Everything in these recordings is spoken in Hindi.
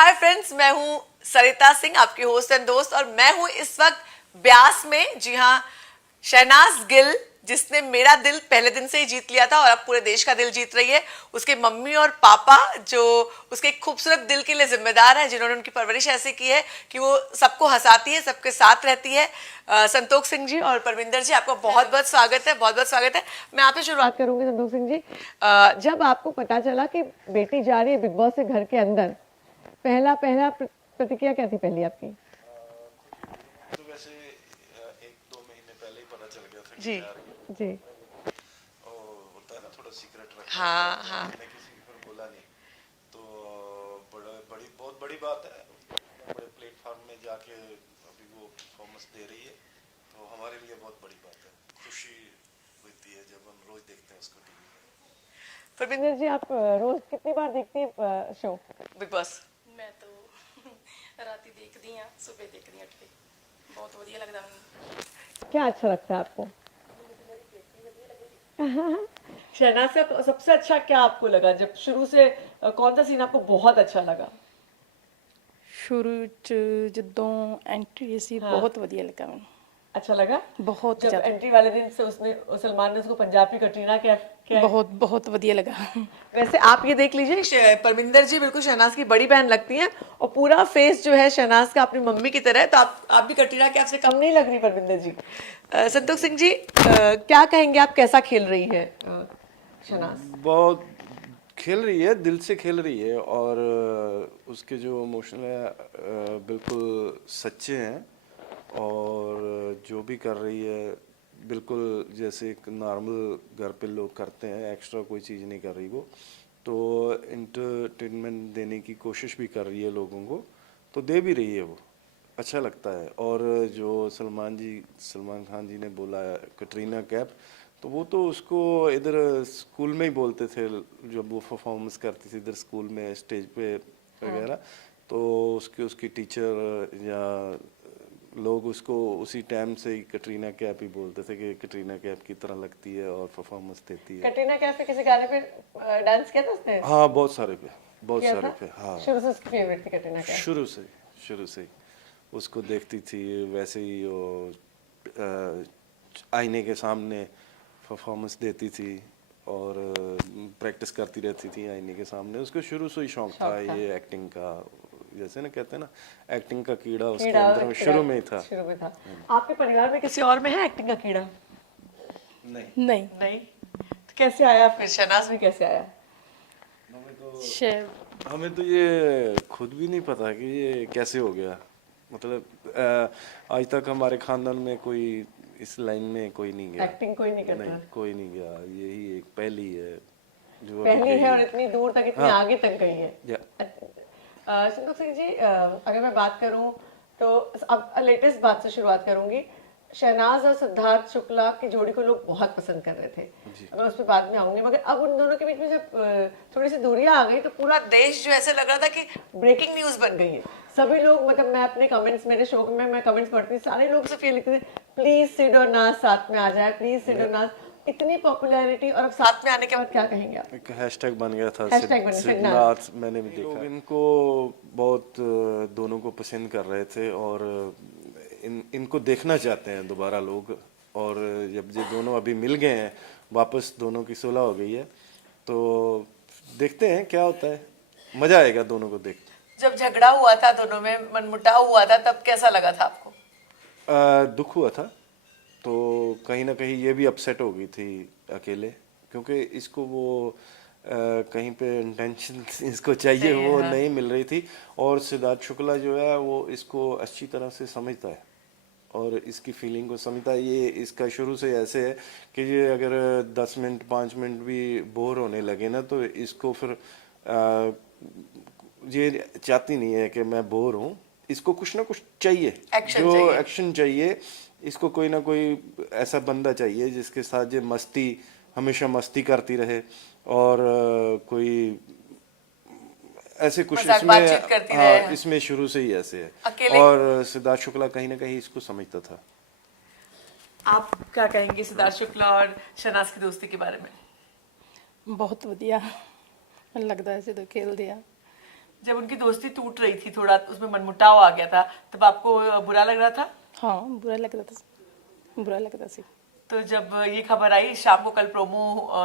हाय फ्रेंड्स, मैं हूं सरिता सिंह, आपकी होस्ट एंड दोस्त, और मैं हूं इस वक्त ब्यास में। जी हाँ, शहनाज गिल, जिसने मेरा दिल पहले दिन से ही जीत लिया था और अब पूरे देश का दिल जीत रही है। उसके मम्मी और पापा जो उसके खूबसूरत दिल के लिए जिम्मेदार है, जिन्होंने उनकी परवरिश ऐसी की है कि वो सबको हंसाती है, सबके साथ रहती है। संतोष सिंह जी और परविंदर जी, आपका बहुत बहुत स्वागत है, बहुत बहुत स्वागत है। मैं आपसे शुरुआत करूंगी संतोष सिंह जी। जब आपको पता चला कि बेटी जा रही है बिग बॉस से घर के अंदर, पहला पहला प्रतिक्रिया क्या थी पहली आपकी? तो वैसे 1-2 महीने पहले ही पता चल गया था कि जी जा रही है। जी। और होता है ना, थोड़ा सीक्रेट रखना। हाँ हाँ। मैंने किसी को फिर बोला नहीं। तो बहुत बड़ी बात है। बड़े प्लेटफॉर्म में जाके अभी वो परफॉर्मेंस दे रही है, तो हमारे लिए बहुत बड़ी बात है। खुशी होती है जब हम रोज देखते हैं उसको टीवी में। परविंदर जी, आप रोज कितनी बार देखती है शो बिग बॉस? मैं तो राती देखदी हाँ, सुबह देखदी हाँ, उठ के बहुत वधिया लगता मैं। क्या अच्छा लगता है आपको? शहनाज का सबसे अच्छा क्या आपको लगा? जब शुरू से कौन सा सीन आपको बहुत अच्छा लगा? शुरू च ਜਦੋਂ एंट्री सी बहुत वधिया लगा मैं। अच्छा लगा बहुत जब ज़्यादा। एंट्री वाले दिन से उसने सलमान ने उसको पंजाबी कटरीना क्या बहुत बहुत वधिया लगा। वैसे आप ये देख लीजिए, परमिंदर जी बिल्कुल शहनाज की बड़ी बहन लगती हैं और पूरा फेस जो है शहनाज का अपनी मम्मी की तरह है, तो आप भी कटरीना के आपसे कम नहीं लग रही परमिंदर जी। संतोष सिंह जी, क्या कहेंगे आप, कैसा खेल रही है शहनाज? बहुत खेल रही है, दिल से खेल रही है, और उसके जो इमोशनल है बिल्कुल सच्चे हैं। और जो भी कर रही है बिल्कुल जैसे एक नॉर्मल घर पे लोग करते हैं, एक्स्ट्रा कोई चीज़ नहीं कर रही वो। तो इंटरटेनमेंट देने की कोशिश भी कर रही है लोगों को, तो दे भी रही है वो। अच्छा लगता है। और जो सलमान खान जी ने बोला कटरीना कैफ, तो वो तो उसको इधर स्कूल में ही बोलते थे जब वो परफॉर्मेंस करती थी इधर स्कूल में स्टेज पे वगैरह। तो उसकी टीचर या लोग उसको उसी टाइम से ही कटरीना कैफ ही बोलते थे कि कटरीना कैफ की तरह लगती है और परफॉर्मेंस देती है। कटरीना कैफ पे किसी गाने पे डांस किया था उसने? हाँ, बहुत सारे किया था? पे। हाँ, शुरू से उसकी फेवरेट थी कटरीना कैफ। शुरू से ही उसको देखती थी। वैसे ही वो आईने के सामने परफॉर्मेंस देती थी और प्रैक्टिस करती रहती थी आईने के सामने। उसको शुरू से ही शौक था ये एक्टिंग का। जैसे ना कहते हैं ना, एक्टिंग का कीड़ा उसके अंदर शुरू में ही था। शुरू में था। आपके परिवार में किसी और में है एक्टिंग का कीड़ा? नहीं, नहीं नहीं। तो कैसे आया फिर? शहनाज में कैसे आया? शेर हमें तो ये खुद भी नहीं पता कि ये कैसे हो गया। मतलब आज तक हमारे खानदान में कोई इस लाइन में कोई नहीं गया। एक्टिंग कोई नहीं करता? नहीं, कोई नहीं गया। यही एक पहली है जो अभी पहली गई है और इतनी दूर तक, इतनी हाँ। आगे तक गई है। या संतोष सिंह जी, अगर मैं बात करूं तो अब लेटेस्ट बात से शुरुआत करूंगी। शहनाज और सिद्धार्थ शुक्ला की जोड़ी को लोग बहुत पसंद कर रहे थे, मैं उस पर बाद में आऊंगी। मगर अब उन दोनों के बीच में जब थोड़ी सी दूरियां आ गई तो पूरा देश जो ऐसे लग रहा था कि ब्रेकिंग न्यूज बन गई है। सभी लोग, मतलब मैं अपने कमेंट्स, मेरे शो में मैं कमेंट्स पढ़ती थी, सारे लोग सिर्फ ये लिखते थे, प्लीज सिड और नाज साथ में आ जाए, प्लीज सिड और नाज। इतनी पॉपुलैरिटी और अब साथ में आने के बाद क्या कहेंगे आप? एक हैशटैग बन गया था हैशटैग बन गया, सिद्धनाथ। मैंने भी देखा। लोग इनको बहुत दोनों को पसंद कर रहे थे और इनको देखना चाहते हैं दोबारा लोग। और जब ये दोनों अभी मिल गए हैं, वापस दोनों की सुलह हो गई है, तो देखते हैं क्या होता है। मजा आएगा दोनों को देख। जब झगड़ा हुआ था, दोनों में मनमुटाव हुआ था, तब कैसा लगा था आपको? दुख हुआ था। तो कहीं ना कहीं ये भी अपसेट हो गई थी अकेले, क्योंकि इसको वो कहीं पे इंटेंशन इसको चाहिए वो नहीं मिल रही थी। और सिद्धार्थ शुक्ला जो है वो इसको अच्छी तरह से समझता है और इसकी फीलिंग को समझता है। ये इसका शुरू से ऐसे है कि ये अगर 10 मिनट 5 मिनट भी बोर होने लगे ना, तो इसको फिर ये चाहती नहीं है कि मैं बोर हूँ। इसको कुछ ना कुछ चाहिए, एक्शन चाहिए। इसको कोई ना कोई ऐसा बंदा चाहिए जिसके साथ ये हमेशा मस्ती करती रहे और कोई ऐसे कुछ इसमें। हाँ, इसमें शुरू से ही ऐसे है। और सिद्धार्थ शुक्ला कहीं ना कहीं इसको समझता था। आप क्या कहेंगे सिद्धार्थ शुक्ला और शहनाज की दोस्ती के बारे में? बहुत वधिया लगदा है ਜਦੋਂ खेलदे आ। जब उनकी दोस्ती टूट रही थी, थोड़ा उसमें मनमुटाव आ गया था, तब आपको बुरा लग रहा था? हाँ बुरा लगता सी। तो जब ये खबर आई शाम को, कल प्रोमो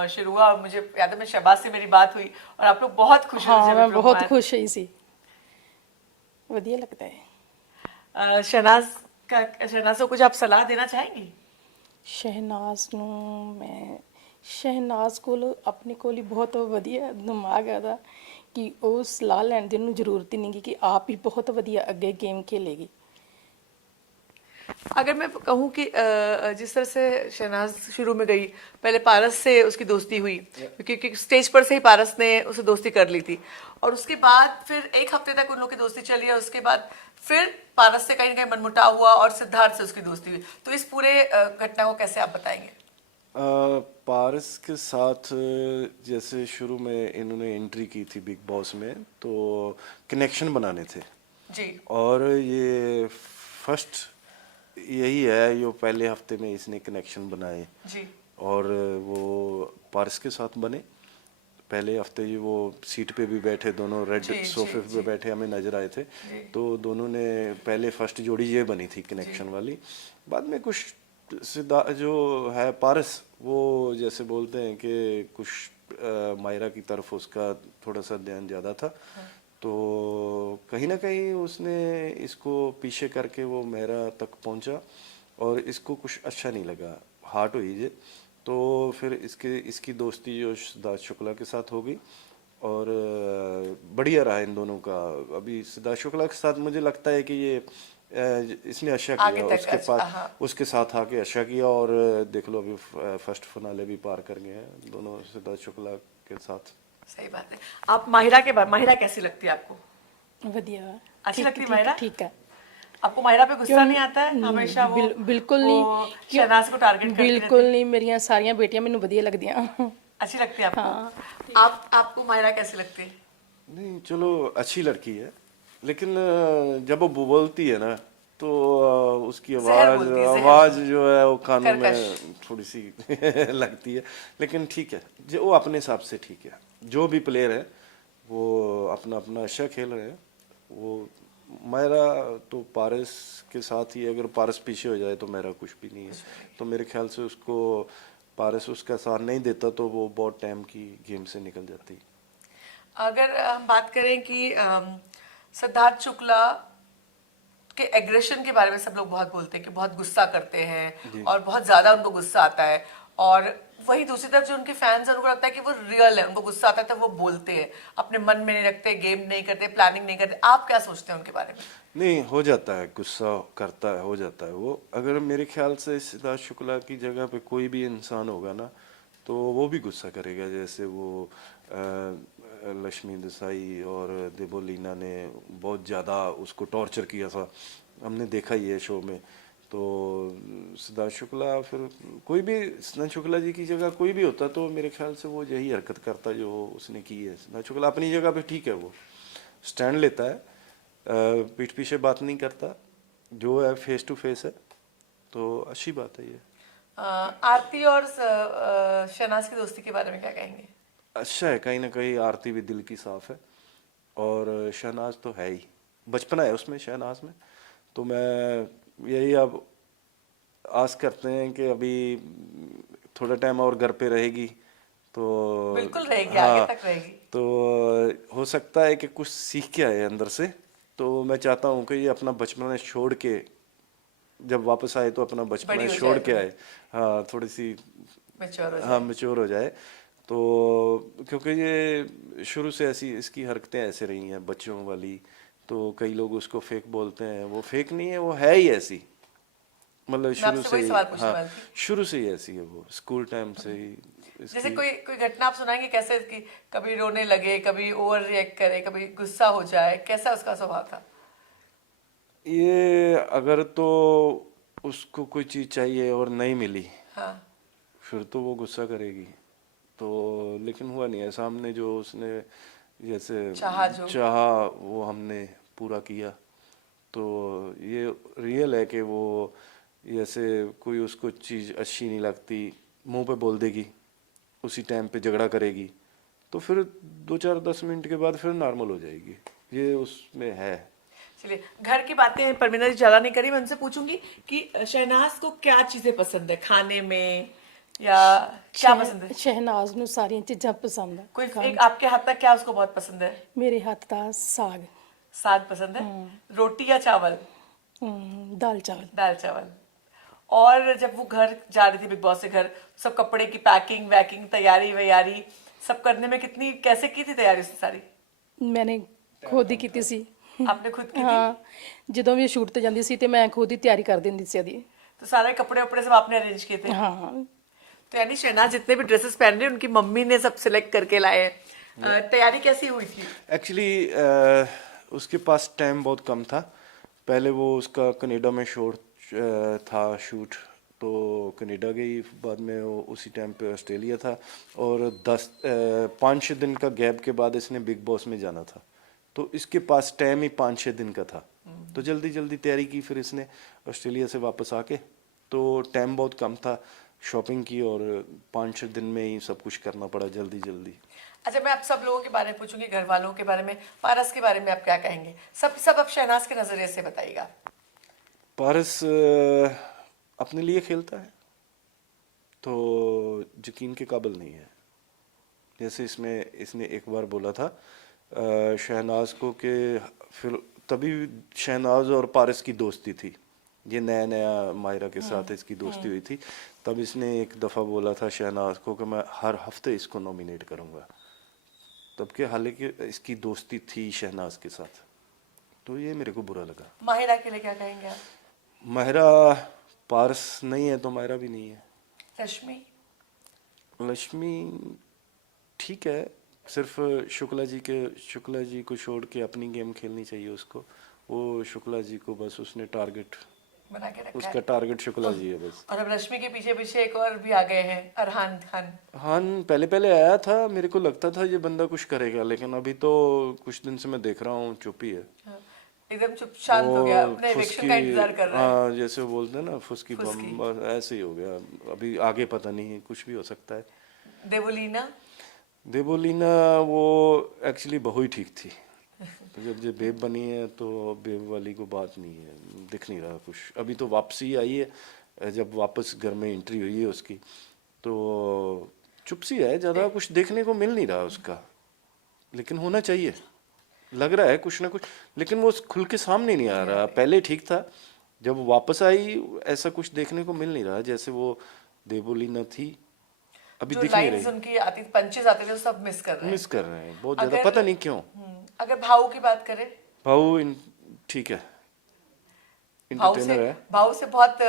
शुरू हुआ, और मुझे याद है मैं शहबाज से मेरी बात हुई और आप लोग बहुत खुश हुए हाँ जब ये मैं प्रोमो बहुत आया। खुश हुई सी, ਵਧੀਆ लगता है। शहनाज को कुछ आप सलाह देना चाहेंगी? ਸ਼ਹਿਨਾਜ਼ ਨੂੰ ਮੈਂ ਸ਼ਹਿਨਾਜ਼ ਕੋਲ ਆਪਣੇ ਕੋਲ ਹੀ ਬਹੁਤ ਵਧੀਆ ਦਿਮਾਗ ਹੈ ਉਹਦਾ ਕਿ ਉਹ ਸਲਾਹ ਲੈਣ ਦੀ ਉਹਨੂੰ ਜ਼ਰੂਰਤ ਹੀ ਨਹੀਂ ਕਿ ਆਪ ਹੀ ਬਹੁਤ ਵਧੀਆ ਅੱਗੇ ਗੇਮ ਖੇਲੇਗੀ। अगर मैं कहूँ कि जिस तरह से शहनाज शुरू में गई, पहले पारस से उसकी दोस्ती हुई, क्योंकि स्टेज पर से ही पारस ने उसे दोस्ती कर ली थी, और उसके बाद फिर एक हफ्ते तक उन लोग की दोस्ती चली, और उसके बाद फिर पारस से कहीं ना कहीं मनमुटाव हुआ और सिद्धार्थ से उसकी दोस्ती हुई। तो इस पूरे घटना को कैसे आप बताएंगे? पारस के साथ जैसे शुरू में इन्होंने एंट्री की थी बिग बॉस में, तो कनेक्शन बनाने थे जी। और ये फर्स्ट यही है, जो पहले हफ्ते में इसने कनेक्शन बनाए जी। और वो पारस के साथ बने। पहले हफ्ते जी वो सीट पे भी बैठे, दोनों रेड जी, सोफे जी, पे बैठे हमें नजर आए थे, तो दोनों ने पहले फर्स्ट जोड़ी ये बनी थी कनेक्शन वाली। बाद में कुछ सीधा जो है पारस, वो जैसे बोलते हैं कि कुछ मायरा की तरफ उसका थोड़ा सा ध्यान ज़्यादा था, तो कहीं ना कहीं उसने इसको पीछे करके वो मेरा तक पहुंचा और इसको कुछ अच्छा नहीं लगा, हार्ट हुई जे, तो फिर इसकी दोस्ती जो सिद्धार्थ शुक्ला के साथ हो गई और बढ़िया रहा इन दोनों का। अभी सिद्धार्थ शुक्ला के साथ मुझे लगता है कि ये इसने अच्छा आगे किया, तक उसके अच्छा, पास हाँ। उसके साथ आके अच्छा किया, और देख लो अभी फर्स्ट फिनाले भी पार कर गए हैं दोनों सिद्धार्थ शुक्ला के साथ। सही बात है। आप माहिरा के बारे, माहिरा कैसी लगती है आपको? ਵਧੀਆ अच्छी ठीक- लगती है ठीक- माहिरा? ठीक है। आपको माहिरा पे गुस्सा क्यों नहीं आता है? हमेशा वो बिल्कुल वो नहीं शहनाज को टारगेट करती बिल्कुल रहती है। नहीं, मेरियां सारियां बेटियां ਮੈਨੂੰ ਵਧੀਆ ਲੱਗਦੀਆਂ। अच्छी लगती है आपको? हाँ। आपको माहिरा कैसी लगती है? नहीं चलो अच्छी लड़की है, लेकिन जब वो बोलती है ना तो उसकी जहर आवाज बोलती है, जहर। आवाज जो है वो कानों में कर्कश। थोड़ी सी लगती है, लेकिन ठीक है जो वो अपने हिसाब से ठीक है। जो भी प्लेयर है वो अपना अपना अच्छा खेल रहे हैं। वो मेरा तो पारस के साथ ही, अगर पारस पीछे हो जाए तो मेरा कुछ भी नहीं है, तो मेरे ख्याल से उसको पारस उसका साथ नहीं देता तो वो बहुत टाइम की गेम से निकल जाती। अगर हम बात करें कि सिद्धार्थ शुक्ला के एग्रेशन के बारे में सब लोग बहुत बोलते हैं कि बहुत गुस्सा करते हैं और बहुत ज्यादा उनको गुस्सा आता है, और वही दूसरी तरफ जो उनके फैंस हैं उनको लगता है कि वो रियल है, उनको गुस्सा आता है तो वो बोलते हैं, अपने मन में नहीं रखते, गेम नहीं करते, प्लानिंग नहीं करते। आप क्या सोचते हैं उनके बारे में? नहीं, हो जाता है, गुस्सा करता है, हो जाता है वो। अगर मेरे ख्याल से सिद्धार्थ शुक्ला की जगह पे कोई भी इंसान होगा ना तो वो भी गुस्सा करेगा। जैसे वो लक्ष्मी देसाई और देवोलीना ने बहुत ज़्यादा उसको टॉर्चर किया था, हमने देखा ही है शो में। तो सिद्धार्थ शुक्ला, फिर कोई भी सिद्धार्थ शुक्ला जी की जगह कोई भी होता तो मेरे ख्याल से वो यही हरकत करता जो उसने की है। सिद्धार्थ शुक्ला अपनी जगह पे ठीक है, वो स्टैंड लेता है, पीठ पीछे बात नहीं करता, जो है फेस टू फेस है, तो अच्छी बात है ये। आरती और शहनाज की दोस्ती के बारे में क्या कहेंगे? अच्छा है, कहीं ना कहीं आरती भी दिल की साफ है और शहनाज तो है ही, बचपना है उसमें शहनाज में। तो मैं यही अब आस करते हैं कि अभी थोड़ा टाइम और घर पे रहेगी तो बिल्कुल रहेगी, हाँ, आगे तक रहेगी। तो हो सकता है कि कुछ सीख के आए अंदर से। तो मैं चाहता हूँ कि ये अपना बचपना छोड़ के जब वापस आए तो अपना बचपना बड़ी हो छोड़ जाए के तो। आए, हाँ थोड़ी सी मैच्योर हो हाँ जाए। मैच्योर हो जाए। तो क्योंकि ये शुरू से ऐसी इसकी हरकतें ऐसे रही हैं बच्चों वाली, तो कई लोग उसको फेक बोलते हैं, वो फेक नहीं है, वो है ही ऐसी, मतलब मैं शुरू आपसे से वही ही, सवाल पूछने हाँ वाली थी। शुरू से ही ऐसी है वो, स्कूल टाइम से ही जैसे इसकी। कोई कोई घटना आप सुनाएंगे कैसे कि कभी रोने लगे, कभी ओवर रिएक्ट करे, कभी गुस्सा हो जाए, कैसा उसका स्वभाव था? ये अगर तो उसको कोई चीज़ चाहिए और नहीं मिली हाँ। फिर तो वो गुस्सा करेगी, तो लेकिन हुआ नहीं है। सामने जो उसने जैसे चाहा वो हमने पूरा किया, तो ये रियल है कि वो जैसे कोई उसको चीज़ अच्छी नहीं लगती मुंह पे बोल देगी, उसी टाइम पे झगड़ा करेगी, तो फिर 2-4-10 मिनट के बाद फिर नॉर्मल हो जाएगी। ये उसमें है। चलिए, घर की बातें परमीना जी ज्यादा नहीं करी, मैं उनसे पूछूंगी कि शहनाज को क्या चीजें पसंद है खाने में, या क्या पसंद है? शहनाज ਨੂੰ ਸਾਰੀਆਂ ਚੀਜ਼ਾਂ ਪਸੰਦ ਆ कोई ਖਾਣ एक 'ਚ। आपके हाथ का क्या उसको बहुत पसंद है? ਮੇਰੇ ਹੱਥ ਦਾ ਸਾਗ, साग पसंद है? रोटी या चावल? ਦਾਲ ਚਾਵਲ। दाल चावल। और जब वो घर जा रही थी बिग बॉस से घर, सब कपड़े की पैकिंग वैकिंग तैयारी वैयारी सब करने में कितनी कैसे की थी तैयारी उसने सारी? ਮੈंने ਖੁਦ ਹੀ ਕੀਤੀ ਸੀ। आपने खुद की थी? ਹਾਂ, ਜਦੋਂ ਵੀ ਸ਼ੂਟ ਤੇ ਜਾਂਦੀ ਸੀ ਤੇ ਮੈਂ ਖੁਦ ਹੀ ਤਿਆਰੀ कर ਦਿੰਦੀ ਸੀ ਉਹਦੀ। तो सारे कपड़े वपड़े सब आपने अरेंज किए थे? हाँ, तो यानी शहनाज जितने भी ड्रेसेस पहन रही है उनकी मम्मी ने सब सिलेक्ट करके लाए हैं। तैयारी कैसी हुई थी? एक्चुअली उसके पास टाइम बहुत कम था। पहले वो उसका कनाडा में था शूट, तो कनाडा गई, बाद में वो उसी टाइम पे ऑस्ट्रेलिया था, और 5-6 दिन का गैप के बाद इसने बिग बॉस में जाना था। तो इसके पास टाइम ही 5-6 दिन का था, तो जल्दी जल्दी तैयारी की फिर इसने ऑस्ट्रेलिया से वापस आके। तो टाइम बहुत कम था, शॉपिंग की और 5-6 दिन में ही सब कुछ करना पड़ा जल्दी जल्दी। अच्छा, मैं आप सब लोगों के बारे में पूछूंगी, घर वालों के बारे में, पारस के बारे में आप क्या कहेंगे? सब सब अब शहनाज के नजरिए से बताइएगा। पारस अपने लिए खेलता है तो यकीन के काबिल नहीं है। जैसे इसने एक बार बोला था शहनाज को कि फिर तभी शहनाज और पारस की दोस्ती थी, ये नया नया मायरा के साथ इसकी दोस्ती हुई थी, तब इसने एक दफ़ा बोला था शहनाज को कि मैं हर हफ्ते इसको नॉमिनेट करूँगा, तब के हालांकि इसकी दोस्ती थी शहनाज के साथ। तो ये मेरे को बुरा लगा। माहिरा के लिए क्या कहेंगे आप? माहिरा, पारस नहीं है तो माहिरा भी नहीं है। रश्मि? लक्ष्मी ठीक है, सिर्फ शुक्ला जी को छोड़ के अपनी गेम खेलनी चाहिए उसको। वो शुक्ला जी को बस उसने टारगेट बना के रखा उसका है। टारगेट शुक्ला जी है बस। और अब रश्मि के पीछे पीछे एक और भी आ गए हैं, अरहान खान। हाँ, पहले पहले आया था, मेरे को लगता था ये बंदा कुछ करेगा, लेकिन अभी तो कुछ दिन से मैं देख रहा हूँ चुप ही है। हाँ, एकदम चुप शांत हो गया, अपने इलेक्शन का इंतजार कर रहा है। हाँ, जैसे वो बोलते हैं ना फुसकी बम, बस ऐसे ही हो गया। अभी आगे पता नहीं, कुछ भी हो सकता है। देवोलीना? देवोलीना वो एक्चुअली बहू ही ठीक थी, तो जब ये बेब बनी है तो बेब वाली को बात नहीं है, दिख नहीं रहा कुछ। अभी तो वापसी आई है, जब वापस घर में एंट्री हुई है उसकी, तो चुप सी है, ज़्यादा कुछ देखने को मिल नहीं रहा उसका, लेकिन होना चाहिए, लग रहा है कुछ ना कुछ, लेकिन वो खुल के सामने नहीं आ रहा। पहले ठीक था, जब वापस आई ऐसा कुछ देखने को मिल नहीं रहा जैसे वो देवोलीना थी, अभी जो दिख नहीं लाइंस रही। उनकी आती पंचेस आते थे वो सब मिस कर रहे हैं। मिस कर रहे हैं बहुत ज़्यादा, अगर- पता नहीं क्यों। अगर भाऊ की बात करें, भाऊ ठीक है, इंटरटेनर है। भाऊ से बहुत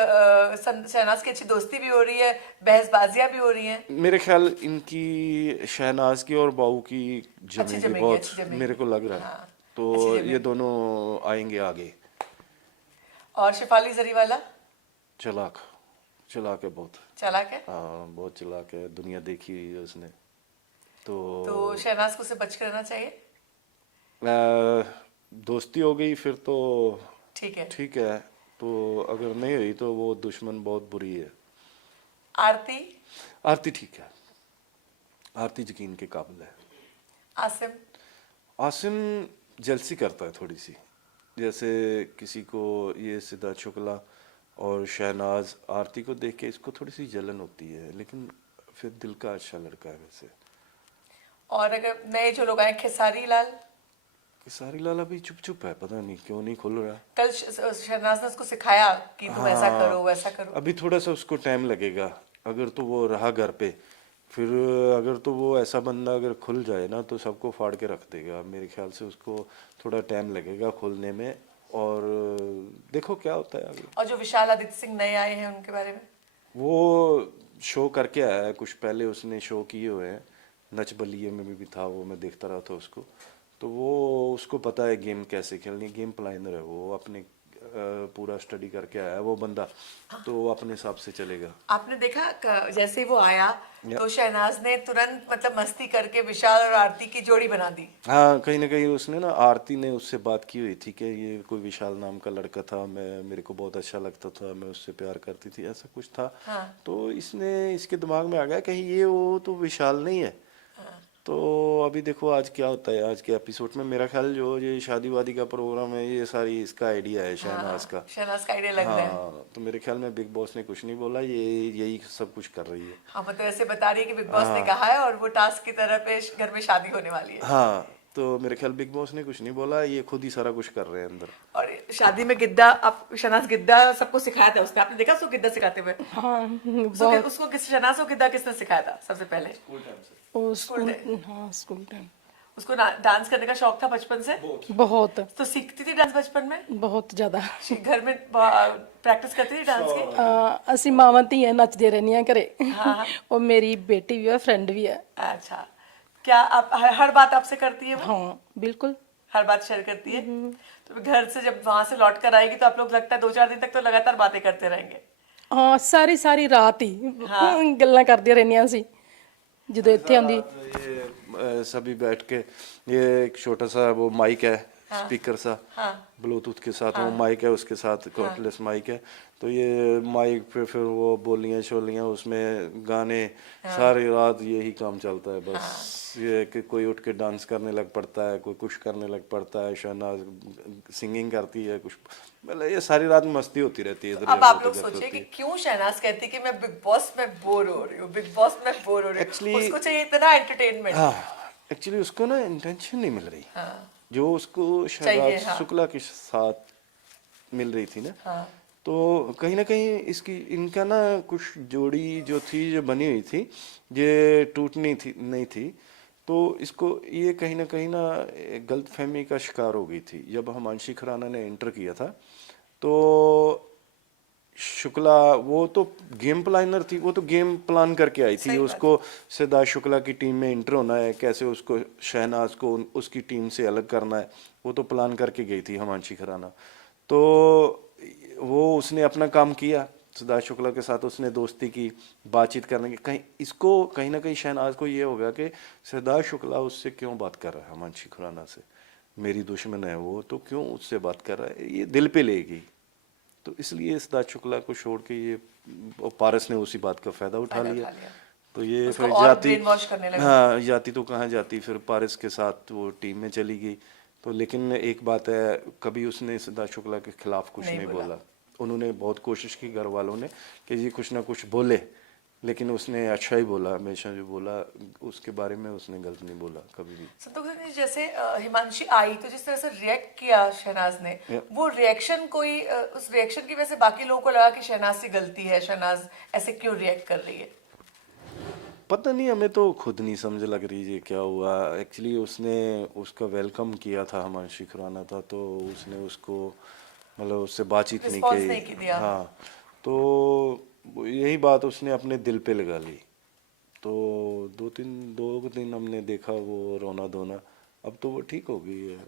शहनाज की अच्छी दोस्ती भी हो रही है, बहसबाजियां भी हो रही हैं। मेरे ख्याल इनकी शहनाज की और बाऊ की जमेगी जमेगी, बहुत, अच्छी जमेगी। मेरे को लग रहा है। हाँ, तो अच्छी जमेगी। ये दोनों आएंगे आगे। और शिफाली जरीवाला चालाक है बहुत। चालाक है, हाँ, बहुत चालाक है, दुनिया देखी हुई है उसने। तो शहनाज को उससे बच के रहना चाहिए। दोस्ती हो गई फिर तो ठीक है। ठीक है, तो अगर नहीं हुई तो वो दुश्मन बहुत बुरी है। आरती? आरती ठीक है, आरती यकीन के काबिल है। आसिम? आसिम जलसी करता है थोड़ी सी, जैसे किसी को ये सिद्धार्थ शुक्ला और शहनाज आरती को देख के इसको थोड़ी सी जलन होती है, लेकिन फिर दिल का अच्छा लड़का है वैसे। और अगर नए जो लोग आए, खेसारी लाल? सारी लाला भी चुप है, पता नहीं क्यों नहीं खुल रहा। कल शहनाज ने उसको सिखाया कि तुम ऐसा करो वैसा करो। अभी थोड़ा सा उसको टाइम लगेगा, अगर तो वो रहा घर पे, फिर अगर तो वो ऐसा बंदा अगर खुल जाए ना तो सबको फाड़ के रख देगा। मेरे ख्याल से उसको थोड़ा टाइम लगेगा खुलने में, और देखो क्या होता है आगे। और जो विशाल आदित्य सिंह नए आए हैं उनके बारे में? वो शो करके आया है, कुछ पहले उसने शो किए हुए हैं, नच बलिए में भी था वो, मैं देखता रहा था उसको, तो वो उसको पता है गेम कैसे खेलनी, गेम प्लानर है वो, अपने पूरा स्टडी करके आया है वो बंदा, तो वो अपने हिसाब से चलेगा। आपने देखा जैसे ही वो आया तो शहनाज ने तुरंत मतलब मस्ती करके विशाल और आरती की जोड़ी बना दी। हाँ, कहीं ना कहीं उसने ना, आरती ने उससे बात की हुई थी कि ये कोई विशाल नाम का लड़का था, मेरे को बहुत अच्छा लगता था, मैं उससे प्यार करती थी, ऐसा कुछ था। हाँ। तो इसने इसके दिमाग में आ गया कहीं ये वो तो विशाल नहीं है। हाँ। तो अभी देखो आज क्या होता है आज के एपिसोड में। मेरा ख्याल जो ये शादी वादी का प्रोग्राम है ये सारी इसका आइडिया है शहनाज का। शहनाज का आइडिया लग रहा है। हाँ तो मेरे ख्याल में बिग बॉस ने कुछ नहीं बोला, ये यही सब कुछ कर रही है। हाँ मतलब ऐसे बता रही है कि बिग बॉस ने कहा है और वो टास्क की तरह पे घर में शादी होने वाली है। हाँ तो मेरे ख्याल बिग बॉस ने कुछ नहीं बोला, ये खुद ही सारा कुछ कर रहे हैं अंदर। और शादी में गिद्दा, आप शहनाज गिद्दा सबको सिखाया था उसने, आपने देखा उसको गिद्दा सिखाते हुए? हाँ उसको किस शहनाज को गिद्दा किसने सिखाया था सबसे पहले? वो स्कूल, हाँ स्कूल टाइम। उसको डांस करने का शौक था बचपन से? बहुत तो सीखती थी डांस बचपन में? बहुत ਜ਼ਿਆਦਾ। घर में प्रैक्टिस करती थी डांस की? ਅਸੀਂ ਮਾਵਾਂ ਧੀਆਂ ਨੱਚਦੇ ਰਹਿੰਦੀਆਂ ਘਰੇ। ਉਹ ਮੇਰੀ ਬੇਟੀ ਵੀ ਹੈ, ਫਰੈਂਡ ਵੀ ਹੈ। अच्छा, क्या आप हर बात आपसे करती है वो? हाँ बिल्कुल। हर बात शेयर करती है? तो घर से जब वहां से लौट कर आएगी तो आप लोग लगता है 2-4 दिन तक तो लगातार बातें करते रहेंगे? ਹਾਂ ਸਾਰੀ ਸਾਰੀ ਰਾਤ ਹੀ ਗੱਲਾਂ ਕਰਦੀਆਂ ਰਹਿੰਦੀਆਂ ਸੀ ਜਦੋਂ ਇੱਥੇ ਆਉਂਦੀ। ये सभी बैठ के, ये एक छोटा सा वो माइक है, स्पीकर सा ब्लूटूथ के साथ, वो माइक है उसके साथ कॉर्डलेस माइक है। तो ये माइक पे फिर वो बोलियां शोलियां उसमें गाने, सारी रात यही काम चलता है बस। ये कि कोई उठ के डांस करने लग पड़ता है, कोई कुछ करने लग पड़ता है, शहनाज सिंगिंग करती है कुछ, मतलब ये सारी रात मस्ती होती रहती है इधर। अब आप लोग सोचिए कि क्यों शहनाज कहती कि मैं बिग बॉस में बोर हो रही हूँ, बिग बॉस में बोर हो रही हूँ। Actually- उसको चाहिए इतना एंटरटेनमेंट। हाँ एक्चुअली उसको ना इंटेंशन नहीं मिल रही जो उसको चाहिए, शहनाज शुक्ला के साथ मिल रही थी ना। तो कहीं ना कहीं इसकी इनका ना कुछ जोड़ी जो थी, जो बनी हुई थी, ये टूटनी थी नहीं थी। तो इसको ये कहीं ना गलत फहमी का शिकार हो गई थी। जब हिमांशी खुराना ने एंटर किया था तो शुक्ला वो तो गेम प्लानर थी, वो तो गेम प्लान करके आई थी। उसको सिद्धार्थ शुक्ला की टीम में एंटर होना है, कैसे उसको शहनाज को उसकी टीम से अलग करना है, वो तो प्लान करके गई थी हिमांशी खुराना। तो वो उसने अपना काम किया, सिद्धार्थ शुक्ला के साथ उसने दोस्ती की, बातचीत करने की। कहीं इसको कहीं ना कहीं शहनाज को ये हो गया कि सिद्धार्थ शुक्ला उससे क्यों बात कर रहा है, हिमांशी खुराना से, मेरी दुश्मन है वो, तो क्यों उससे बात कर रहा है, ये दिल पे लेगी। तो इसलिए सिद्धार्थ शुक्ला को छोड़ के ये पारस ने उसी बात का फायदा उठा लिया। तो ये फिर जाती, हाँ जाती तो कहाँ जाती, फिर पारस के साथ वो टीम में चली गई। तो लेकिन एक बात है, कभी उसने सिद्धार्थ शुक्ला के खिलाफ कुछ नहीं बोला। उन्होंने बहुत कोशिश की घर वालों ने कि ये कुछ ना कुछ बोले, लेकिन उसने अच्छा ही बोला, हमेशा जो बोला उसके बारे में उसने गलत नहीं बोला कभी भी। संतोष जी जैसे हिमांशी आई तो जिस तरह से रिएक्ट किया शहनाज ने, वो रिएक्शन कोई उस रिएक्शन की वजह से बाकी लोगों को लगा कि शहनाज से गलती है, शहनाज ऐसे क्यों रिएक्ट कर रही है? पता नहीं, हमें तो खुद नहीं समझ लग रही है क्या हुआ। एक्चुअली उसने उसका वेलकम किया था, हिमांशी खुराना था, तो उसने उसको मतलब उससे बातचीत नहीं की। हाँ तो यही बात उसने अपने दिल पे लगा ली। तो दो दिन हमने देखा वो रोना धोना, अब तो वो ठीक हो गई है।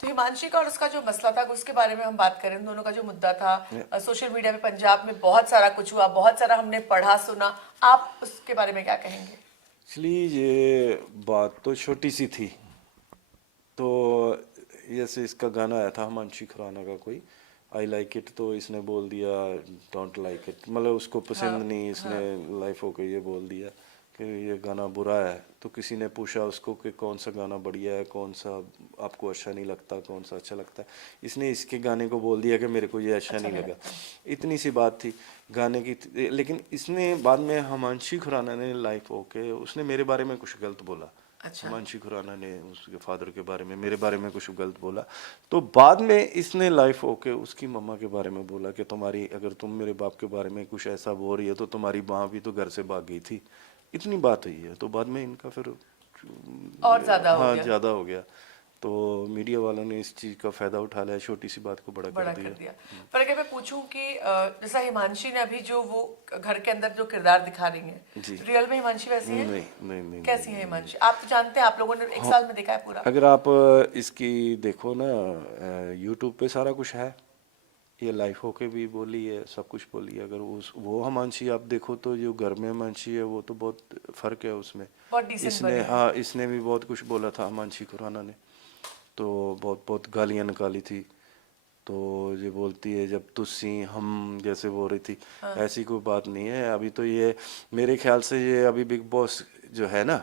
तो हिमांशी का और उसका जो मसला था उसके बारे में हम बात करें, उन दोनों का जो मुद्दा था, सोशल मीडिया में पंजाब में बहुत सारा कुछ हुआ, बहुत सारा हमने पढ़ा सुना, आप उसके बारे में क्या कहेंगे? एक्चुअली ये बात तो छोटी सी थी। तो जैसे इसका गाना आया था हिमांशी खुराना का कोई, आई लाइक इट, तो इसने बोल दिया डोंट लाइक इट, मतलब उसको पसंद नहीं, इसने लाइफ हो के ये बोल दिया कि ये गाना बुरा है। तो किसी ने पूछा उसको कि कौन सा गाना बढ़िया है, कौन सा आपको अच्छा नहीं लगता, कौन सा अच्छा लगता है। इसने इसके गाने को बोल दिया कि मेरे को ये अच्छा नहीं लगा। इतनी सी बात थी गाने की। लेकिन इसने बाद में हिमांशी खुराना ने लाइफ होके उसने मेरे बारे में कुछ गलत बोला। हिमांशी खुराना ने उसके फादर के बारे में, मेरे बारे में कुछ गलत बोला। तो बाद में इसने लाइफ होके उसकी मम्मा के बारे में बोला कि तुम्हारी, अगर तुम मेरे बाप के बारे में कुछ ऐसा बोल रही है तो तुम्हारी माँ भी तो घर से भाग गई थी। इतनी बात हुई है। तो बाद में इनका फिर और ज्यादा हो गया। ज्यादा हो गया। तो मीडिया वालों ने इस चीज का फायदा उठा लिया, छोटी सी बात को बड़ा कर दिया। पर अगर मैं पूछूं कि जैसा हिमांशी ने अभी जो वो घर के अंदर जो किरदार दिखा रही है, रियल में हिमांशी वैसी है? नहीं। कैसी है हिमांशी? आप तो जानते हैं, आप लोगों ने एक साल में देखा है पूरा। अगर आप इसकी देखो ना, यूट्यूब पे सारा कुछ है, ये लाइफ होके भी बोली है, सब कुछ बोली है। अगर वो हिमांशी आप देखो तो जो घर में हिमांशी है वो तो बहुत फर्क है उसमें। इसने भी बहुत कुछ बोला था हिमांशी खुराना ने, तो बहुत गालियां निकाली थी। तो ये बोलती है जब तुसी हम जैसे बोल रही थी, ऐसी कोई बात नहीं है। अभी तो ये मेरे ख्याल से ये अभी बिग बॉस जो है ना,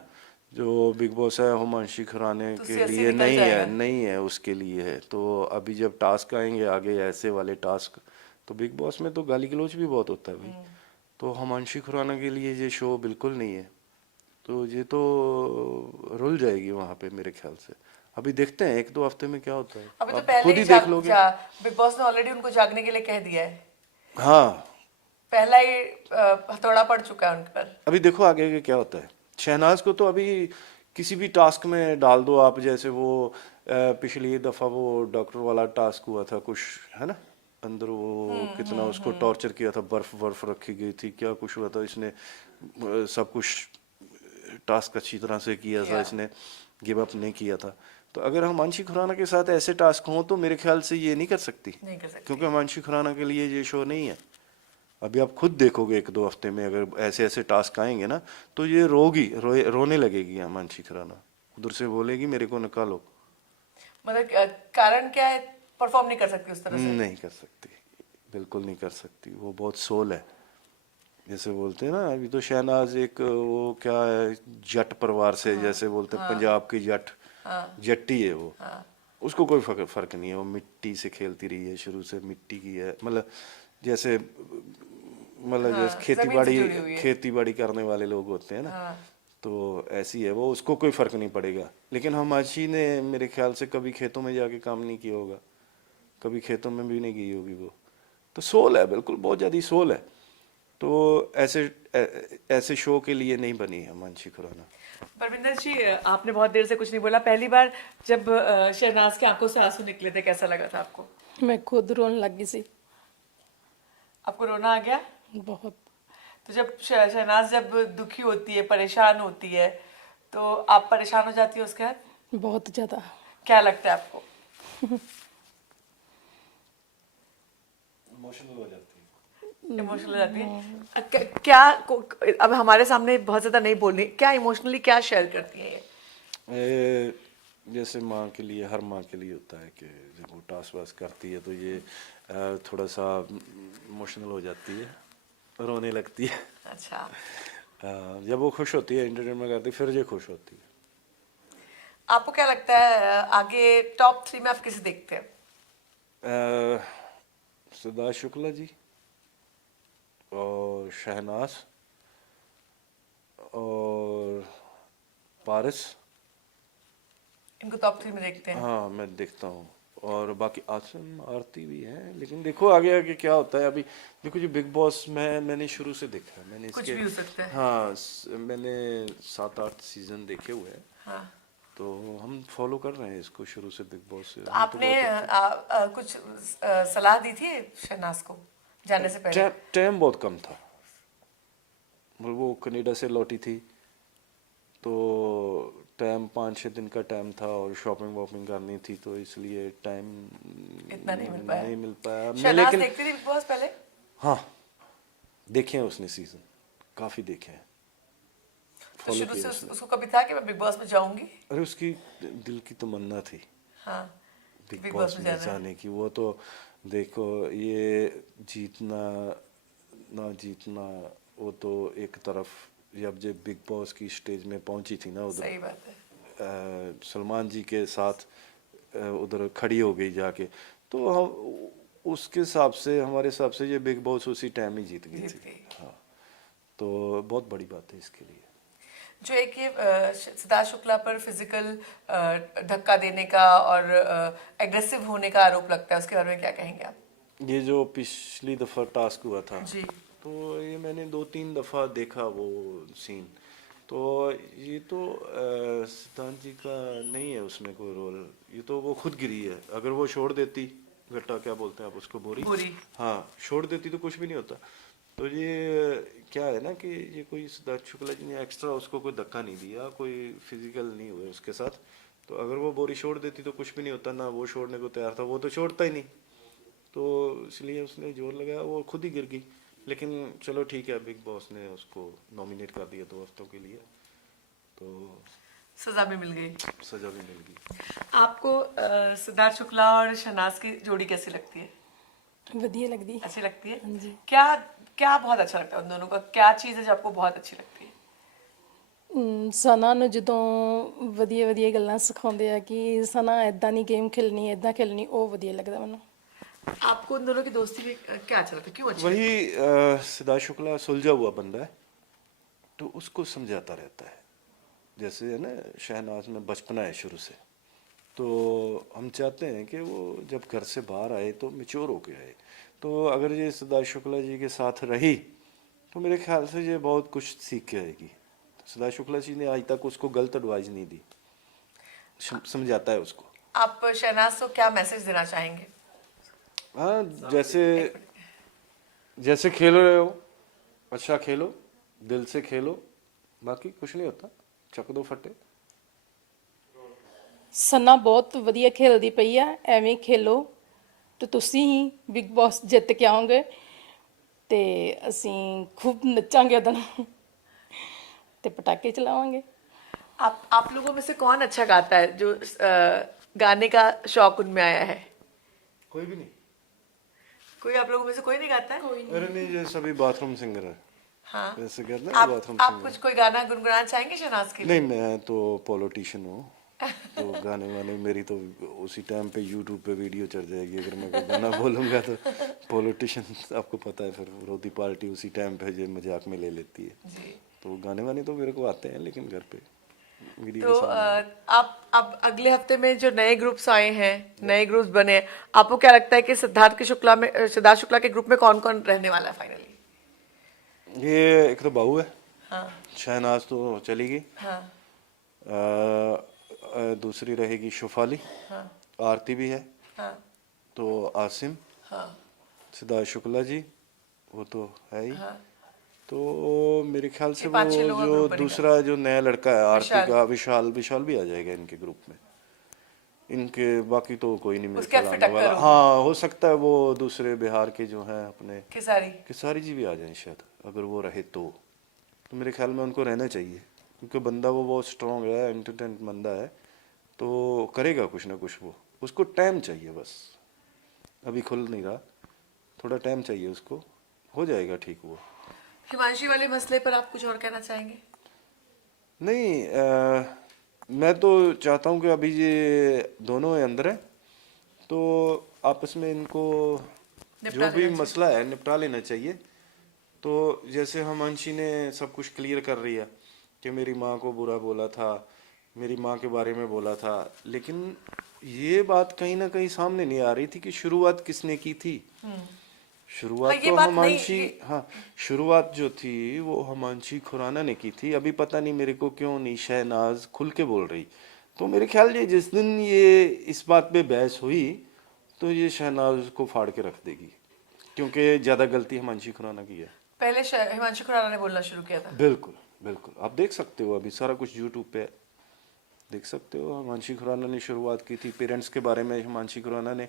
जो बिग बॉस है हुमांशी खुराना तो के सियासी लिए निकल नहीं जाएगा। है, नहीं है उसके लिए है। तो अभी जब टास्क आएंगे आगे ऐसे वाले टास्क, तो बिग बॉस में तो गाली गलौज भी बहुत होता है भाई। तो हुमांशी खुराना के लिए ये शो बिल्कुल नहीं है। तो ये तो रुल जाएगी वहां पे मेरे ख्याल से। अभी देखते हैं 1-2 हफ्ते में क्या होता है, अभी तो आप पहले खुद ही ही देख लोगे। बिग बॉस ने ऑलरेडी उनको जागने के लिए कह दिया है। हाँ, पहला ही हथौड़ा पड़ चुका है उन पर। अभी देखो आगे के क्या होता है। शहनाज को तो अभी किसी भी टास्क में डाल दो आप, जैसे वो पिछली दफा वो डॉक्टर वाला टास्क हुआ था कुछ, है ना, अंदर वो कितना उसको टॉर्चर किया था, बर्फ बर्फ रखी गई थी, क्या कुछ हुआ था, इसने सब कुछ टास्क अच्छी तरह से किया था, किया। इसने गिव अप नहीं किया था। तो अगर हिमांशी खुराना के साथ ऐसे टास्क हों तो मेरे ख्याल से ये नहीं कर सकती, नहीं कर सकती। क्योंकि हिमांशी खुराना के लिए ये शो नहीं है। अभी आप खुद देखोगे 1-2 हफ्ते में अगर ऐसे ऐसे टास्क आएंगे ना, तो ये रोने लगेगी हिमांशी खुराना, उधर से बोलेगी मेरे को निकालो। मतलब कारण क्या है, परफॉर्म नहीं कर सकती उस तरह से। नहीं कर सकती, बिल्कुल नहीं कर सकती। वो बहुत सोल है, जैसे बोलते हैं ना। अभी तो शहनाज एक वो क्या है, जट परिवार से, जैसे बोलते हैं पंजाब की जट, जट्टी है वो। उसको कोई फर्क नहीं है, वो मिट्टी से खेलती रही है शुरू से, मिट्टी की है, मतलब जैसे जैसे जमीन से जुड़ी हुई है। खेती बाड़ी करने वाले लोग होते हैं ना, तो ऐसी है वो, उसको कोई फर्क नहीं पड़ेगा। लेकिन हिमांशी ने मेरे ख्याल से कभी खेतों में जाके काम नहीं किया होगा, कभी खेतों में भी नहीं गई होगी वो। तो सोल है, बिल्कुल बहुत ज्यादा सोल है। तो ऐसे शो के लिए नहीं बनी है हिमांशी खुराना। परविंदर जी, आपने बहुत देर से कुछ नहीं बोला। पहली बार जब शहनाज की आंखों से आंसू निकले थे, कैसा लगा था आपको? मैं खुद रोने लगी सी आपको रोना आ गया? बहुत। तो जब शहनाज जब दुखी होती है, परेशान होती है, तो आप परेशान हो जाती हो उसके साथ? बहुत ज़्यादा। क्या लगता है आपको? इमोशनल हो जाती है। इमोशनल हो जाती है। अब हमारे सामने बहुत ज्यादा नहीं बोलनी, क्या इमोशनली क्या शेयर करती है ये? जैसे माँ के लिए, हर माँ के लिए होता है कि जब वो टास्क वास करती है तो ये थोड़ा सा इमोशनल हो जाती है, रोने लगती है। अच्छा, जब वो खुश होती है, एंटरटेनमेंट करती है, फिर ये खुश होती है। आपको क्या लगता है आगे टॉप 3 में आप किसे देखते हैं? सिद्धार्थ शुक्ला जी और शहनाज और पारस। इनको टॉप 3 में देखते हैं? हाँ मैं देखता हूँ, और बाकी आसम आरती भी है। लेकिन देखो आगे आगे क्या होता है। अभी देखो जो बिग बॉस मैंने शुरू से देखा है, मैंने कुछ इसके, भी हो सकता है। हाँ मैंने 7-8 सीजन देखे हुए हैं। हाँ। तो हम फॉलो कर रहे हैं इसको शुरू से, बिग बॉस से। तो हम तो आपने बहुत कुछ सलाह दी थी शहनाज को जाने से पहले? टाइम बहुत कम था, मतलब वो कनाडा से लौटी थी, तो टाइम 5-6 दिन का टाइम था, और शॉपिंग वॉपिंग करनी थी, तो इसलिए टाइम इतना नहीं मिल पाया। नहीं मिल पाया मैं। शहनाज लेकिन देखती थी बिग बॉस पहले? हाँ देखे हैं उसने सीजन, काफी देखे हैं, तो फॉलो शुरू किए से उसने। उसको कभी था कि मैं बिग बॉस में जाऊंगी? अरे उसकी दिल की तमन्ना थी हाँ, बिग बिग बॉस बॉस में में जाना है। जाने की। वो तो देखो, ये जीतना ना जीतना वो तो एक तरफ, जब बिग बॉस की स्टेज में पहुंची थी ना उधर, सही बात है। सलमान जी के साथ उधर खड़ी हो गई जाके, तो हम उसके हिसाब से, हमारे हिसाब से ये बिग बॉस उसी टाइम ही जीत गई जीत थी। गई। हाँ, तो बहुत बड़ी बात है इसके लिए। जो एक ये सिद्धार्थ शुक्ला पर फिजिकल धक्का देने का और एग्रेसिव होने का आरोप लगता है, उसके बारे में क्या कहेंगे आप? ये जो पिछली दफा टास्क हुआ था, जी। तो ये मैंने 2-3 दफा देखा वो सीन। तो ये तो सिद्धांत जी का नहीं है उसमें कोई रोल, ये तो वो खुद गिरी है। अगर वो छोड़ देती, गट्टा क्या बोलते हैं आप उसको, बोरी, बोरी। हाँ छोड़ देती तो कुछ भी नहीं होता। तो ये क्या है ना कि ये कोई सिद्धार्थ शुक्ला जी ने एक्स्ट्रा उसको कोई धक्का नहीं दिया, कोई फिजिकल नहीं हुए उसके साथ। तो अगर वो बोरी छोड़ देती तो कुछ भी नहीं होता ना, वो छोड़ने को तैयार था, वो तो छोड़ता ही नहीं, तो इसलिए उसने जोर लगाया, वो खुद ही गिर गई। लेकिन चलो ठीक है, बिग बॉस ने उसको नॉमिनेट कर दिया 2 हफ्तों के लिए, तो सजा भी मिल गई। सजा भी मिल गई। आपको सिद्धार्थ शुक्ला और शहनाज की जोड़ी कैसी लगती है? वधिया लगदी। अच्छी लगती है? हाँ जी। क्या क्या बहुत अच्छा लगता है उन दोनों का? क्या चीज़ है जो आपको बहुत अच्छी लगती है? ਸਨਾ ਨੂੰ ਜਦੋਂ ਵਧੀਆ ਵਧੀਆ ਗੱਲਾਂ ਸਿਖਾਉਂਦੇ ਆ ਕਿ ਸਨਾ ਇਦਾਂ ਨਹੀਂ ਗੇਮ ਖੇਲਣੀ ਇਦਾਂ ਖੇਲਣੀ, ਉਹ ਵਧੀਆ ਲੱਗਦਾ ਮੈਨੂੰ। आपको उन दोनों की दोस्ती में क्या अच्छा लगता है, क्यों अच्छी लगती वही सिद्धार्थ शुक्ला सुलझा हुआ बंदा है, तो उसको समझाता रहता है। जैसे है ना, शहनाज में बचपना है शुरू से, तो हम चाहते हैं कि वो जब घर से बाहर आए तो मेच्योर होके आए। तो अगर ये सिद्धार्थ शुक्ला जी के साथ रही तो मेरे ख्याल से ये बहुत कुछ सीख के आएगी। तो सिद्धार्थ शुक्ला जी ने आज तक उसको गलत एडवाइस नहीं दी, समझाता है उसको। आप शहनाज को क्या मैसेज देना चाहेंगे? हाँ, जैसे जैसे खेल रहे हो अच्छा खेलो, दिल से खेलो, बाकी कुछ नहीं होता, चक दो फटे। ਸਨਾ ਬਹੁਤ ਵਧੀਆ ਖੇਲਦੀ ਪਈ ਆ, ਐਵੇਂ ਹੀ ਖੇਲੋ ਤੇ ਤੁਸੀਂ ਹੀ ਬਿਗ ਬੌਸ ਜਿੱਤ ਕੇ ਆਓਗੇ ਤੇ ਅਸੀਂ ਖੂਬ ਨੱਚਾਂਗੇ ਉਹਦਾਂ ਤੇ ਪਟਾਕੇ ਚਲਾਵਾਂਗੇ। आप लोगों में से कौन अच्छा गाता है, जो गाने का शौक उनमें आया है? कोई भी नहीं। कोई आप लोगों में से कोई नहीं गाता है? अरे नहीं, ये सभी बाथरूम सिंगर है। हाँ, जैसे कहते हैं आप बाथरूम आप सिंगर। कुछ कोई गाना गुनगुनाना चाहेंगे शहनाज के लिए? नहीं, मैं तो पॉलिटिशियन हूँ, तो गाने वाने मेरी तो उसी टाइम पे यूट्यूब पे वीडियो चढ़ जाएगी अगर मैं कोई गाना बोलूँगा तो। पॉलिटिशियन आपको पता है, फिर विरोधी पार्टी उसी टाइम पे जो मजाक में ले लेती है। जी। तो गाने वाने तो मेरे को आते हैं, लेकिन घर पे वीडियो तो के सामने। आप अब अगले हफ्ते में जो नए ग्रुप्स आए हैं, नए ग्रुप्स बने हैं, आपको क्या लगता है कि सिद्धार्थ शुक्ला के ग्रुप में कौन कौन रहने वाला है फाइनली? ये एक तो बाहू है, हाँ शहनाज तो चली गई, हाँ दूसरी रहेगी शुफाली, हाँ आरती भी है, हाँ तो आसिम, हाँ सिद्धार्थ शुक्ला जी वो तो है ही। हाँ। तो मेरे ख्याल से ये वो 5-6 लोगों का जो ग्रुप बनेगा। दूसरा जो नया लड़का है आरती विशाल। का, विशाल विशाल भी आ जाएगा इनके ग्रुप में। इनके बाकी तो कोई नहीं मेरे उसके ख्याल हाथ पे आने वाला। टक्कर हाँ, हो सकता है वो दूसरे बिहार के जो हैं अपने खेसारी। खेसारी जी भी आ जाएं शायद, अगर वो रहे तो मेरे ख्याल में उनको रहना चाहिए, क्योंकि बंदा वो बहुत स्ट्रांग है, एंटरटेनमेंट बंदा है, तो करेगा कुछ ना कुछ। वो उसको टाइम चाहिए बस, अभी खुल नहीं रहा, थोड़ा टाइम चाहिए उसको, हो जाएगा ठीक वो। हिमांशी वाले मसले पर आप कुछ और कहना चाहेंगे? नहीं, मैं तो चाहता हूँ कि अभी ये दोनों अंदर हैं, तो आपस में इनको निपटा जो भी लेना मसला है निपटा लेना चाहिए। तो जैसे हिमांशी ने सब कुछ क्लियर कर रही है कि मेरी माँ को बुरा बोला था, मेरी माँ के बारे में बोला था, लेकिन ये बात कहीं ना कहीं सामने नहीं आ रही थी कि शुरुआत किसने की थी। शुरुआत हाँ, ये तो बात हिमांशी, नहीं- हाँ, शुरुआत जो थी वो हिमांशी खुराना ने की थी। अभी पता नहीं मेरे को क्यों नहीं शहनाज खुल के बोल रही। तो मेरे ख्याल ये जिस दिन ये इस बात पे बहस हुई तो ये शहनाज को फाड़ के रख देगी, क्योंकि ज्यादा गलती हिमांशी खुराना की है। पहले हिमांशी खुराना ने बोलना शुरू किया था। बिल्कुल बिल्कुल, आप देख सकते हो, अभी सारा कुछ यूट्यूब पे है, देख सकते हो। हिमांशी खुराना ने शुरुआत की थी पेरेंट्स के बारे में। हिमांशी खुराना ने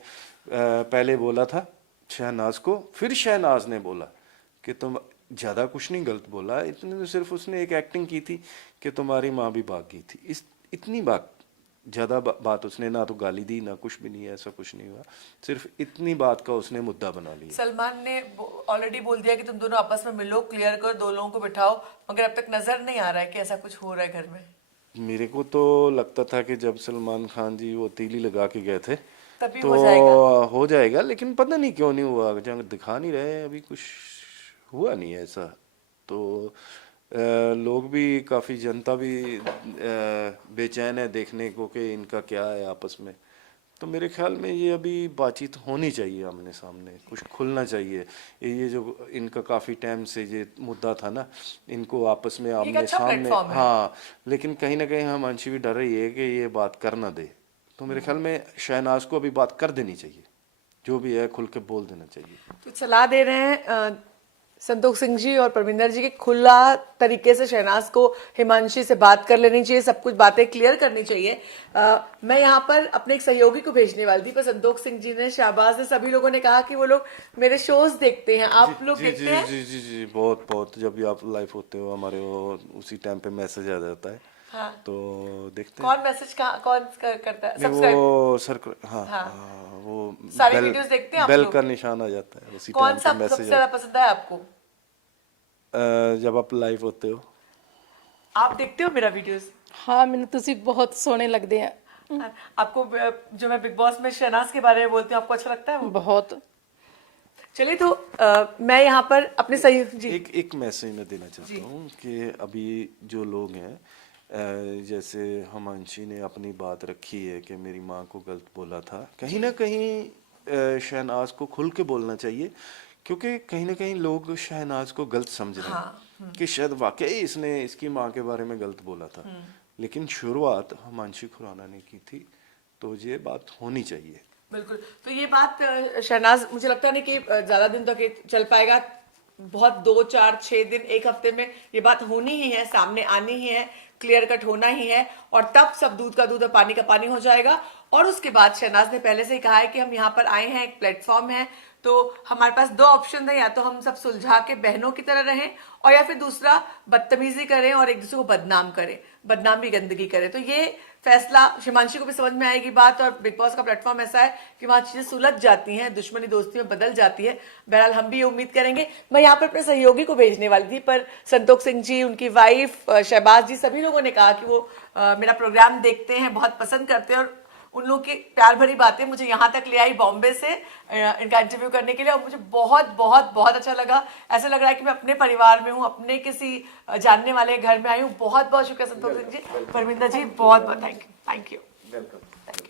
पहले बोला था शहनाज को, फिर शहनाज ने बोला कि तुम ज़्यादा कुछ नहीं गलत बोला, इतने तो सिर्फ उसने एक एक्टिंग की थी कि तुम्हारी माँ भी भाग गई थी, इतनी बात, ज़्यादा बात उसने ना तो गाली दी ना कुछ भी नहीं है, ऐसा कुछ नहीं हुआ, सिर्फ इतनी बात का उसने मुद्दा बना लिया। सलमान ने ऑलरेडी बोल दिया कि तुम दोनों आपस में मिलो, क्लियर करो, दो लोगों को बिठाओ, मगर अब तक नजर नहीं आ रहा है कि ऐसा कुछ हो रहा है घर में। मेरे को तो लगता था कि जब सलमान खान जी वो तीली लगा के गए थे तभी तो हो जाएगा, लेकिन पता नहीं क्यों नहीं हुआ, जब दिखा नहीं रहे, अभी कुछ हुआ नहीं है ऐसा। तो लोग भी काफ़ी, जनता भी बेचैन है देखने को कि इनका क्या है आपस में। तो मेरे ख्याल में ये अभी बातचीत होनी चाहिए, आमने सामने कुछ खुलना चाहिए। ये जो इनका काफ़ी टाइम से ये मुद्दा था ना, इनको आपस में आमने अच्छा सामने, प्लेटफॉर्म है। हाँ, लेकिन कहीं ना कहीं हिमांशी भी डर रही है कि ये बात कर ना दे। तो मेरे ख्याल में शहनाज को अभी बात कर देनी चाहिए, जो भी है खुल के बोल देना चाहिए। तो सलाह दे रहे हैं संतोष सिंह जी और परमिंदर जी के, खुला तरीके से शहनाज को हिमांशी से बात कर लेनी चाहिए, सब कुछ बातें क्लियर करनी चाहिए। मैं यहाँ पर अपने एक सहयोगी को भेजने वाली थी, पर संतोष सिंह जी ने, शाहबाज ने, सभी लोगों ने कहा कि वो लोग मेरे शोज देखते हैं। आप लोग देखते हैं? जी जी जी, बहुत बहुत, जब भी आप लाइव होते हो हमारे वो उसी टाइम पे मैसेज आ जाता है। हाँ। तो देखते हैं। कौन मैसेज कौन करता है? नहीं, सब्सक्राइब वो सर, हाँ, हाँ। हाँ, वो सारी बेल, वीडियोस देखते हैं आप बेल लोग? का निशान आ जाता है उसी कौन टाइम सा पे सबसे मैसेज। ज्यादा पसंद है आपको? जब आप लाइव होते हो आप देखते हो मेरा वीडियोस? हाँ मैंने ਤੁਸੀਂ बहुत सोहने लगते हैं। आपको जो मैं बिग बॉस में शहनाज के बारे में बोलती हूँ आपको अच्छा लगता है वो? बहुत। चलिए तो मैं यहाँ पर अपने सही जी एक मैसेज मैं देना चाहता हूँ कि अभी जो लोग हैं जैसे हिमांशी ने अपनी बात रखी है कि मेरी माँ को गलत बोला था, कहीं ना कहीं शहनाज को खुल के बोलना चाहिए, क्योंकि कहीं ना कहीं लोग शहनाज को गलत समझ रहे हैं कि शायद वाकई इसने इसकी माँ के बारे में गलत बोला था, लेकिन शुरुआत हिमांशी खुराना ने की थी, तो ये बात होनी चाहिए। बिल्कुल। तो ये बात शहनाज मुझे लगता नहीं कि ज्यादा दिन तक ये चल पाएगा, बहुत 2 4 6 दिन 1 हफ्ते में ये बात होनी ही है, सामने आनी ही है, क्लियर कट होना ही है, और तब सब दूध का दूध और पानी का पानी हो जाएगा। और उसके बाद शहनाज ने पहले से ही कहा है कि हम यहाँ पर आए हैं, एक प्लेटफॉर्म है, तो हमारे पास 2 ऑप्शन है, या तो हम सब सुलझा के बहनों की तरह रहें, और या फिर दूसरा बदतमीजी करें और एक दूसरे को बदनाम करें, बदनामी गंदगी करें। तो ये फैसला हिमांशी को भी समझ में आएगी बात, और बिग बॉस का प्लेटफॉर्म ऐसा है कि वहां चीजें सुलझ जाती हैं, दुश्मनी दोस्ती में बदल जाती है। बहरहाल हम भी ये उम्मीद करेंगे। मैं यहाँ पर अपने सहयोगी को भेजने वाली थी, पर संतोष सिंह जी, उनकी वाइफ शहबाज जी, सभी लोगों ने कहा कि वो मेरा प्रोग्राम देखते हैं, बहुत पसंद करते हैं, और उन लोगों की प्यार भरी बातें मुझे यहाँ तक ले आई बॉम्बे से इनका इंटरव्यू करने के लिए, और मुझे बहुत बहुत बहुत अच्छा लगा। ऐसा लग रहा है कि मैं अपने परिवार में हूँ, अपने किसी जानने वाले घर में आई हूँ। बहुत बहुत शुक्रिया संतोष सिंह जी, परमिंदर जी, बहुत बहुत thank you. Welcome. Thank you.